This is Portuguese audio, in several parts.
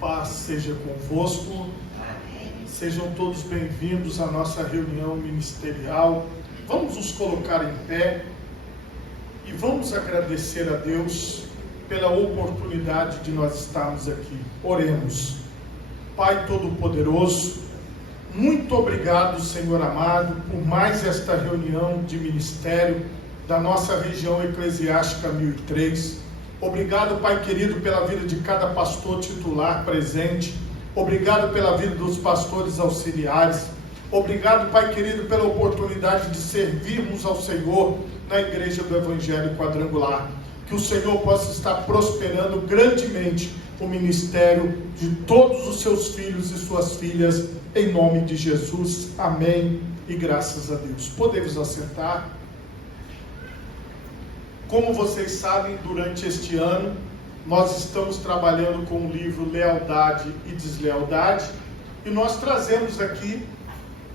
Paz seja convosco. Sejam todos bem-vindos à nossa reunião ministerial. Vamos nos colocar em pé e vamos agradecer a Deus pela oportunidade de nós estarmos aqui. Oremos. Pai Todo-Poderoso, muito obrigado, Senhor amado, por mais esta reunião de ministério da nossa região eclesiástica 1003. Obrigado, Pai querido, pela vida de cada pastor titular presente. Obrigado pela vida dos pastores auxiliares. Obrigado, Pai querido, pela oportunidade de servirmos ao Senhor na Igreja do Evangelho Quadrangular. Que o Senhor possa estar prosperando grandemente o ministério de todos os seus filhos e suas filhas, em nome de Jesus. Amém e graças a Deus. Podemos assentar. Como vocês sabem, durante este ano, nós estamos trabalhando com o livro Lealdade e Deslealdade, e nós trazemos aqui,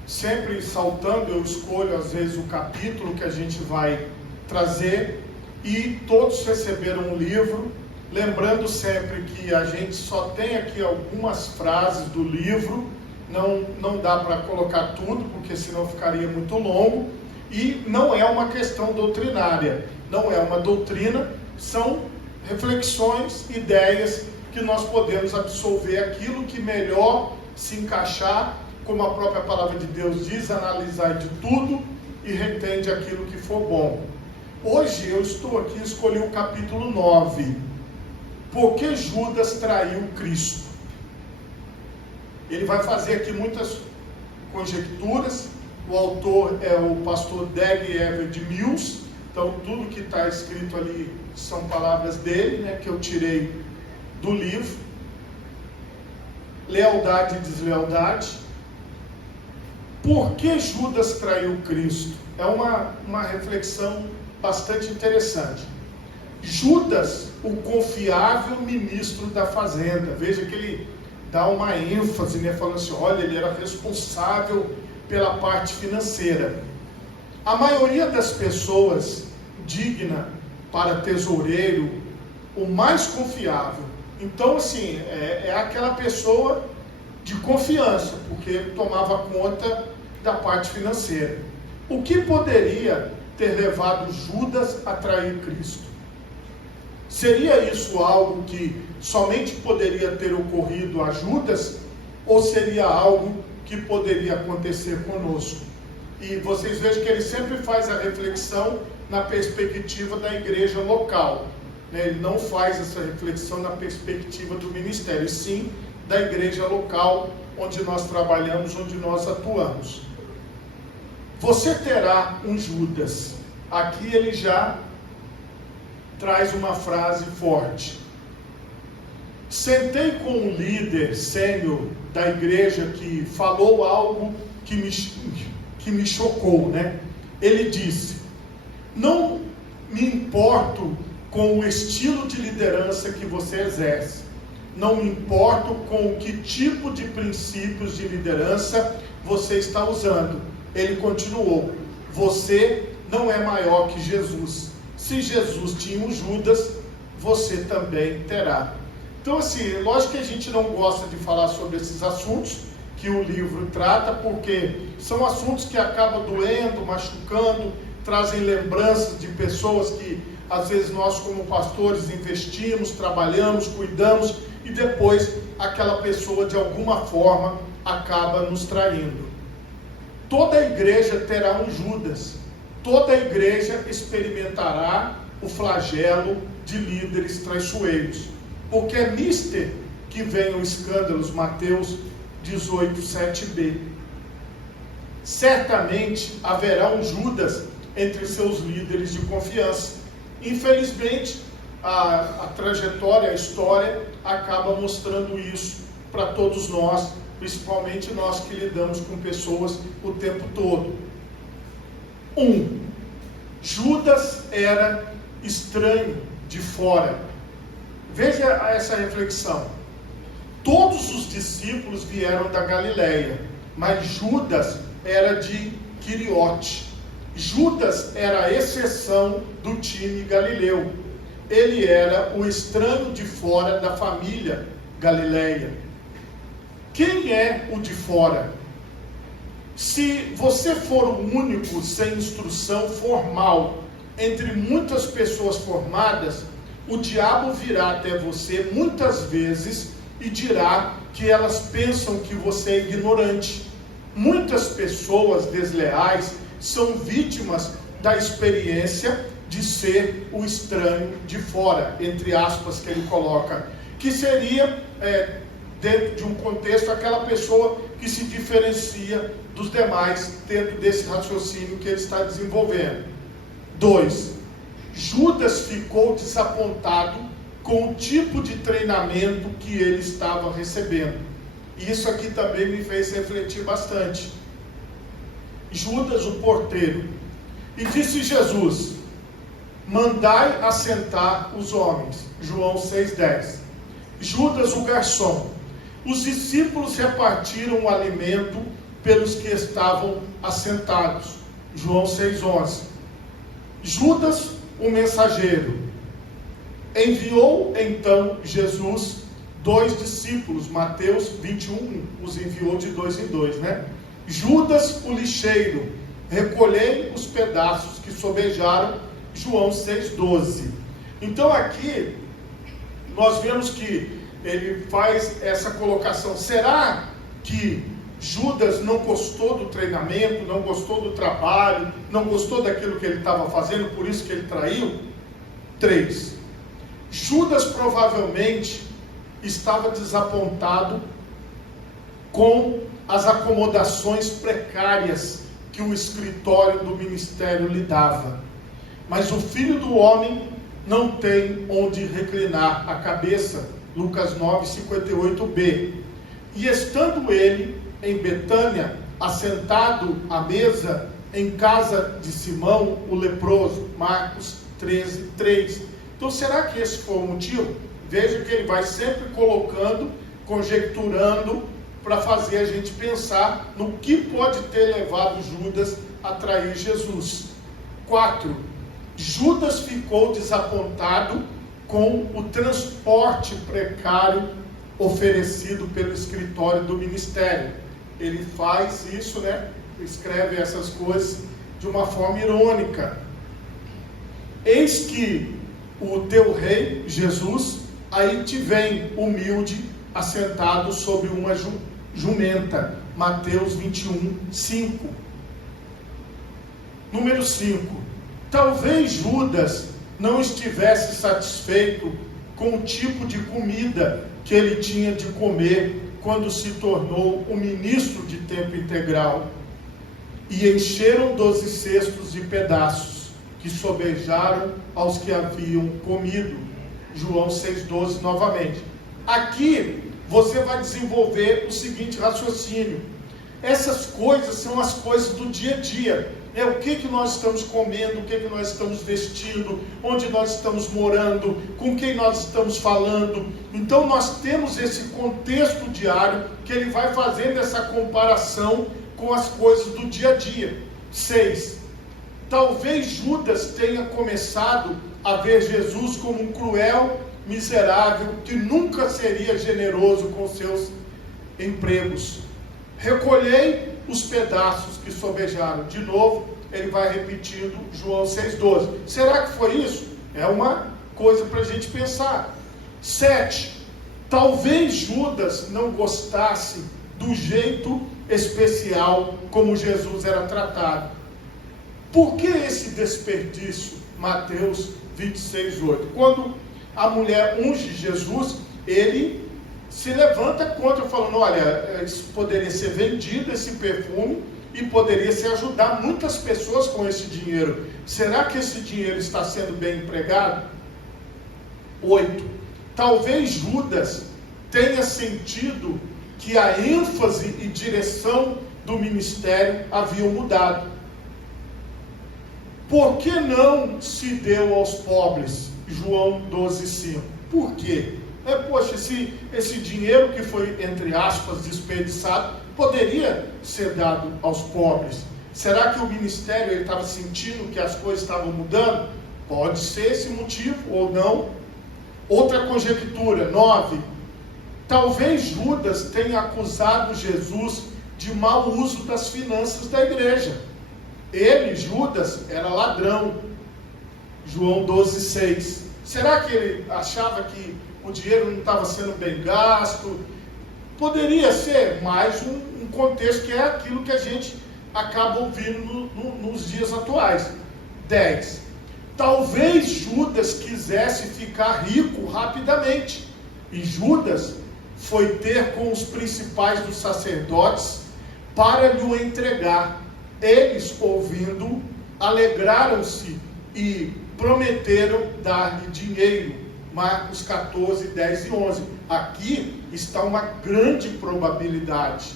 sempre saltando, eu escolho às vezes o capítulo que a gente vai trazer, e todos receberam um livro, lembrando sempre que a gente só tem aqui algumas frases do livro, não dá para colocar tudo, porque senão ficaria muito longo, e não é uma questão doutrinária, não é uma doutrina, são reflexões, ideias que nós podemos absorver aquilo que melhor se encaixar, como a própria palavra de Deus diz, analisar de tudo e retende aquilo que for bom. Hoje eu estou aqui, escolhi o capítulo 9, por que Judas traiu Cristo? Ele vai fazer aqui muitas conjecturas. O autor é o pastor Dag Heward Mills, então tudo que está escrito ali são palavras dele, que eu tirei do livro. Lealdade e deslealdade. Por que Judas traiu Cristo? É uma reflexão bastante interessante. Judas, o confiável ministro da fazenda, veja que ele dá uma ênfase, falando assim, olha, ele era responsável pela parte financeira. A maioria das pessoas digna para tesoureiro, o mais confiável. Então, assim, é aquela pessoa de confiança, porque tomava conta da parte financeira. O que poderia ter levado Judas a trair Cristo? Seria isso algo que somente poderia ter ocorrido a Judas, ou seria algo que poderia acontecer conosco? E vocês vejam que ele sempre faz a reflexão na perspectiva da igreja local. Ele não faz essa reflexão na perspectiva do ministério, e sim da igreja local, onde nós trabalhamos, onde nós atuamos. Você terá um Judas. Aqui ele já traz uma frase forte. Sentei com um líder sênior da igreja que falou algo que me chocou, Ele disse: não me importo com o estilo de liderança que você exerce, não me importo com que tipo de princípios de liderança você está usando. Ele continuou: você não é maior que Jesus. Se Jesus tinha um Judas, você também terá. Então, assim, lógico que a gente não gosta de falar sobre esses assuntos que o livro trata, porque são assuntos que acabam doendo, machucando, trazem lembranças de pessoas que, às vezes, nós como pastores investimos, trabalhamos, cuidamos, e depois aquela pessoa, de alguma forma, acaba nos traindo. Toda a igreja terá um Judas. Toda a igreja experimentará o flagelo de líderes traiçoeiros. Porque é mister que vem os escândalos, Mateus 18, 7b. Certamente haverá um Judas entre seus líderes de confiança. Infelizmente, a trajetória, a história acaba mostrando isso para todos nós, principalmente nós que lidamos com pessoas o tempo todo. Judas era estranho de fora. Veja essa reflexão. Todos os discípulos vieram da Galileia, mas Judas era de Quiriote. Judas era a exceção do time galileu. Ele era o estranho de fora da família Galileia. Quem é o de fora? Se você for o único sem instrução formal entre muitas pessoas formadas, o diabo virá até você muitas vezes e dirá que elas pensam que você é ignorante. Muitas pessoas desleais são vítimas da experiência de ser o estranho de fora, entre aspas, que ele coloca, que seria, dentro de um contexto, aquela pessoa que se diferencia dos demais dentro desse raciocínio que ele está desenvolvendo. 2. Judas ficou desapontado com o tipo de treinamento que ele estava recebendo. E isso aqui também me fez refletir bastante. Judas, o porteiro. E disse Jesus: mandai assentar os homens. João 6,10. Judas, o garçom. Os discípulos repartiram o alimento pelos que estavam assentados. João 6,11. Judas, o mensageiro. Enviou então Jesus 2 discípulos. Mateus 21, os enviou de 2 em 2, né? Judas, o lixeiro. Recolhei os pedaços que sobejaram. João 6,12. Então aqui nós vemos que ele faz essa colocação. Será que Judas não gostou do treinamento, não gostou do trabalho, não gostou daquilo que ele estava fazendo, por isso que ele traiu? 3. Judas provavelmente estava desapontado com as acomodações precárias que o escritório do ministério lhe dava. Mas o Filho do Homem não tem onde reclinar a cabeça. Lucas 9:58b. E estando ele em Betânia, assentado à mesa em casa de Simão, o leproso. Marcos 13:3. Então, será que esse foi o motivo? Veja que ele vai sempre colocando, conjecturando, para fazer a gente pensar no que pode ter levado Judas a trair Jesus. 4. Judas ficou desapontado com o transporte precário oferecido pelo escritório do ministério. Ele faz isso, né? Escreve essas coisas de uma forma irônica. Eis que o teu rei, Jesus, aí te vem humilde, assentado sobre uma jumenta. Mateus 21:5. Número 5. Talvez Judas não estivesse satisfeito com o tipo de comida que ele tinha de comer quando se tornou o ministro de tempo integral. E encheram 12 cestos de pedaços, que sobejaram aos que haviam comido. João 6,12 novamente. Aqui você vai desenvolver o seguinte raciocínio. Essas coisas são as coisas do dia a dia. O que nós estamos comendo, o que nós estamos vestindo, onde nós estamos morando, com quem nós estamos falando. Então nós temos esse contexto diário que ele vai fazendo essa comparação com as coisas do dia a dia. 6. Talvez Judas tenha começado a ver Jesus como um cruel miserável que nunca seria generoso com seus empregos. Recolhei os pedaços que sobejaram. De novo, ele vai repetindo João 6,12. Será que foi isso? É uma coisa para a gente pensar. 7. Talvez Judas não gostasse do jeito especial como Jesus era tratado. Por que esse desperdício? Mateus 26,8. Quando a mulher unge Jesus, ele se levanta contra, falando: olha, isso poderia ser vendido, esse perfume, e poderia se ajudar muitas pessoas com esse dinheiro. Será que esse dinheiro está sendo bem empregado? 8. Talvez Judas tenha sentido que a ênfase e direção do ministério haviam mudado. Por que não se deu aos pobres? João 12,5. Por quê? Poxa, esse dinheiro que foi, entre aspas, desperdiçado, poderia ser dado aos pobres. Será que o ministério estava sentindo que as coisas estavam mudando? Pode ser esse motivo ou não. Outra conjectura. 9. Talvez Judas tenha acusado Jesus de mau uso das finanças da igreja. Ele, Judas, era ladrão. João 12,6. Será que ele achava que o dinheiro não estava sendo bem gasto? Poderia ser mais um contexto que é aquilo que a gente acaba ouvindo nos dias atuais. 10. Talvez Judas quisesse ficar rico rapidamente. E Judas foi ter com os principais dos sacerdotes para lhe o entregar. Eles, ouvindo, alegraram-se e prometeram dar-lhe dinheiro. Marcos 14, 10 e 11. Aqui está uma grande probabilidade.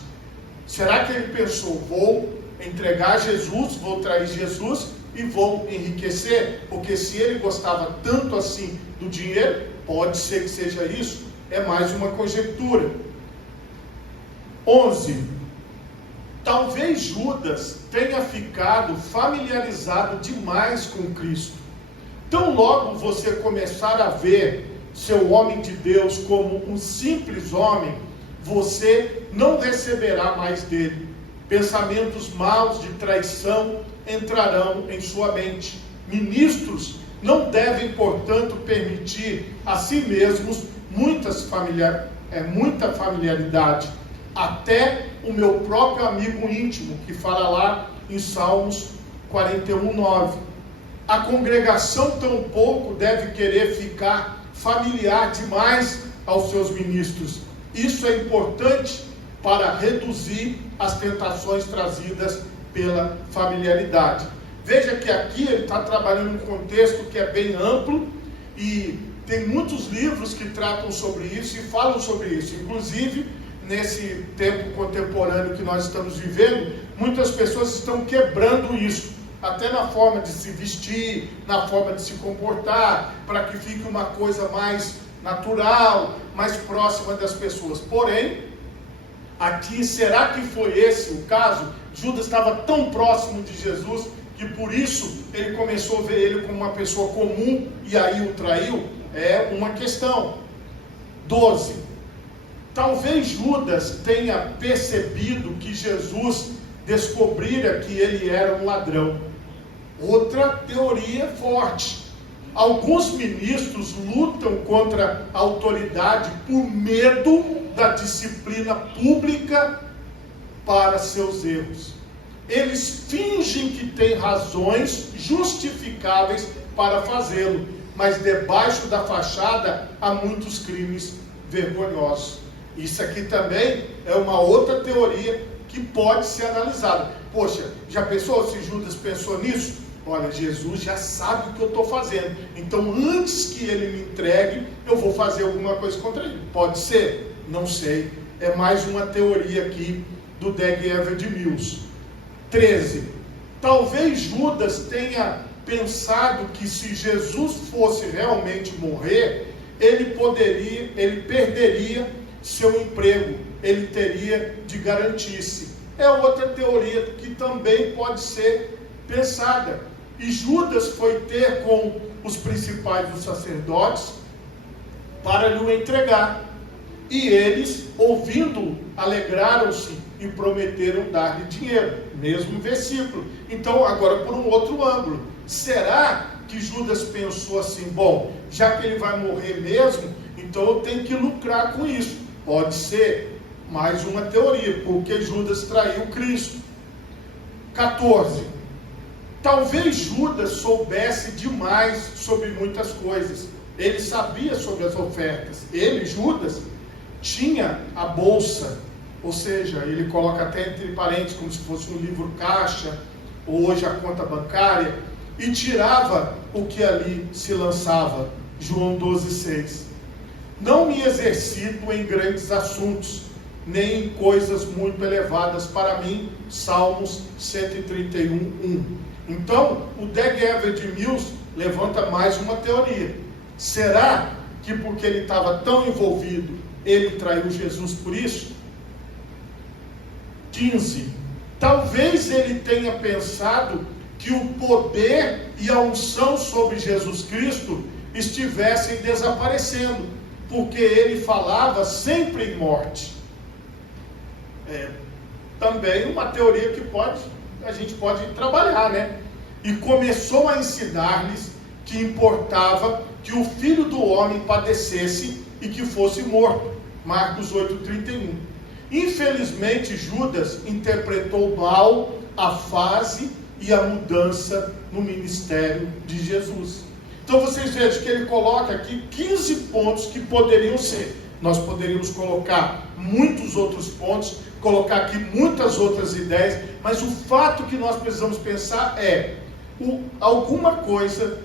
Será que ele pensou, vou entregar Jesus, vou trair Jesus e vou enriquecer? Porque se ele gostava tanto assim do dinheiro, pode ser que seja isso. É mais uma conjectura. 11. Talvez Judas tenha ficado familiarizado demais com Cristo. Tão logo você começar a ver seu homem de Deus como um simples homem, você não receberá mais dele. Pensamentos maus de traição entrarão em sua mente. Ministros não devem, portanto, permitir a si mesmos muita familiaridade. Até o meu próprio amigo íntimo, que fala lá em Salmos 41:9. A congregação tampouco deve querer ficar familiar demais aos seus ministros. Isso é importante para reduzir as tentações trazidas pela familiaridade. Veja que aqui ele está trabalhando um contexto que é bem amplo e tem muitos livros que tratam sobre isso e falam sobre isso. Inclusive, nesse tempo contemporâneo que nós estamos vivendo, muitas pessoas estão quebrando isso, até na forma de se vestir, na forma de se comportar, para que fique uma coisa mais natural, mais próxima das pessoas. Porém, aqui, será que foi esse o caso? Judas estava tão próximo de Jesus que por isso ele começou a ver ele como uma pessoa comum e aí o traiu? É uma questão. 12. Talvez Judas tenha percebido que Jesus descobrira que ele era um ladrão. Outra teoria forte. Alguns ministros lutam contra a autoridade por medo da disciplina pública para seus erros. Eles fingem que têm razões justificáveis para fazê-lo, mas debaixo da fachada há muitos crimes vergonhosos. Isso aqui também é uma outra teoria que pode ser analisada. Poxa, já pensou se Judas pensou nisso? Olha, Jesus já sabe o que eu estou fazendo, então antes que ele me entregue, eu vou fazer alguma coisa contra ele. Pode ser? Não sei. É mais uma teoria aqui do Dag Heward-Mills. 13. Talvez Judas tenha pensado que se Jesus fosse realmente morrer, ele perderia seu emprego, ele teria de garantir-se. É outra teoria que também pode ser pensada. E Judas foi ter com os principais dos sacerdotes para lhe o entregar. E eles, ouvindo, alegraram-se e prometeram dar-lhe dinheiro. Mesmo versículo. Então, agora por um outro ângulo. Será que Judas pensou assim, bom, já que ele vai morrer mesmo, então eu tenho que lucrar com isso? Pode ser mais uma teoria, porque Judas traiu Cristo. 14. Talvez Judas soubesse demais sobre muitas coisas. Ele sabia sobre as ofertas. Ele, Judas, tinha a bolsa, ou seja, ele coloca até entre parênteses como se fosse um livro caixa, ou hoje a conta bancária, e tirava o que ali se lançava. João 12,6. Não me exercito em grandes assuntos, nem em coisas muito elevadas para mim. Salmos 131:1. Então, o Dag Heward-Mills levanta mais uma teoria. Será que porque ele estava tão envolvido, ele traiu Jesus por isso? 15. Talvez ele tenha pensado que o poder e a unção sobre Jesus Cristo estivessem desaparecendo. porque ele falava sempre em morte. Também uma teoria que a gente pode trabalhar, né? E começou a ensinar-lhes que importava que o Filho do Homem padecesse e que fosse morto. Marcos 8,31. Infelizmente, Judas interpretou mal a fase e a mudança no ministério de Jesus. Então vocês vejam que ele coloca aqui 15 pontos que poderiam ser. Nós poderíamos colocar muitos outros pontos, colocar aqui muitas outras ideias, mas o fato que nós precisamos pensar é, alguma coisa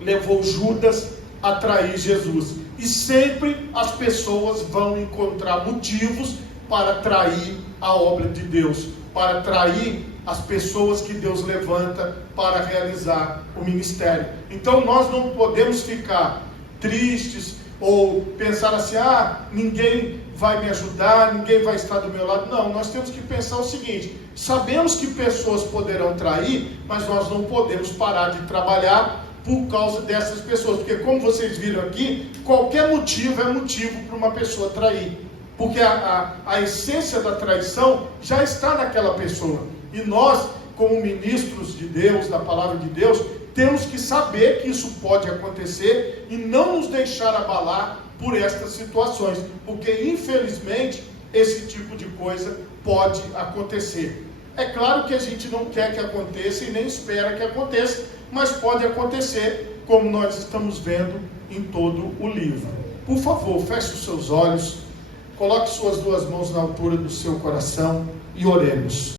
levou Judas a trair Jesus. E sempre as pessoas vão encontrar motivos para trair a obra de Deus, para trair as pessoas que Deus levanta para realizar o ministério. Então nós não podemos ficar tristes ou pensar assim, ninguém vai me ajudar, ninguém vai estar do meu lado. Não, nós temos que pensar o seguinte: sabemos que pessoas poderão trair, mas nós não podemos parar de trabalhar por causa dessas pessoas, porque como vocês viram aqui, qualquer motivo é motivo para uma pessoa trair, porque a essência da traição já está naquela pessoa, e nós, como ministros de Deus, da palavra de Deus, temos que saber que isso pode acontecer e não nos deixar abalar por estas situações, porque infelizmente esse tipo de coisa pode acontecer. É claro que a gente não quer que aconteça e nem espera que aconteça, mas pode acontecer, como nós estamos vendo em todo o livro. Por favor, feche os seus olhos, coloque suas duas mãos na altura do seu coração e oremos.